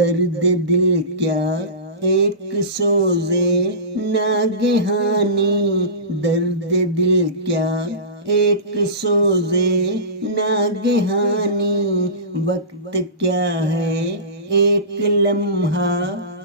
درد دل کیا ایک سوزے ناگہانی، درد دل کیا ایک سوزے ناگہانی، وقت کیا ہے ایک لمحہ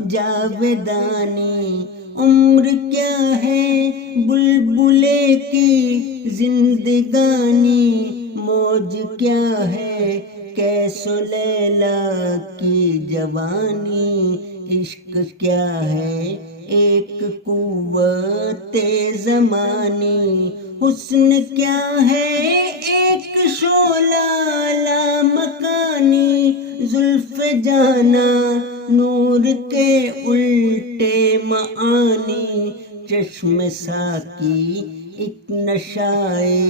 جاودانی، عمر کیا ہے بلبلے کی زندگانی، موج کیا ہے کیس و لیلا کی جوانی، عشق کیا ہے ایک قوت زمانی، حسن کیا ہے ایک شعلہ لامکانی، زلف جانا نور کے الٹے معانی، چشم ساقی ایک نشائے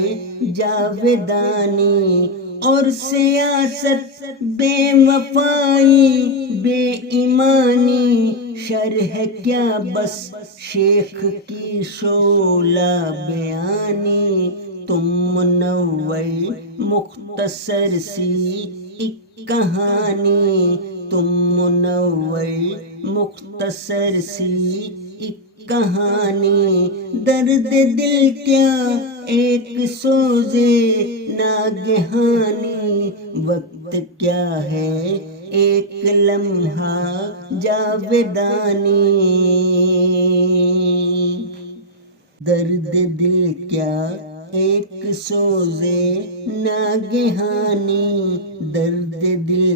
جاودانی، اور سیاست بے وفائی بے ایمانی، شرح کیا بس شیخ کی شعلہ بیانی، تم منور مختصر سی ایک کہانی، تم منور مختصر سی ایک کہانی، درد دل کیا ایک سوزے ناگہانی، وقت کیا ہے ایک لمحہ جاودانی، درد دل کیا ایک سوزے ناگہانی، درد دل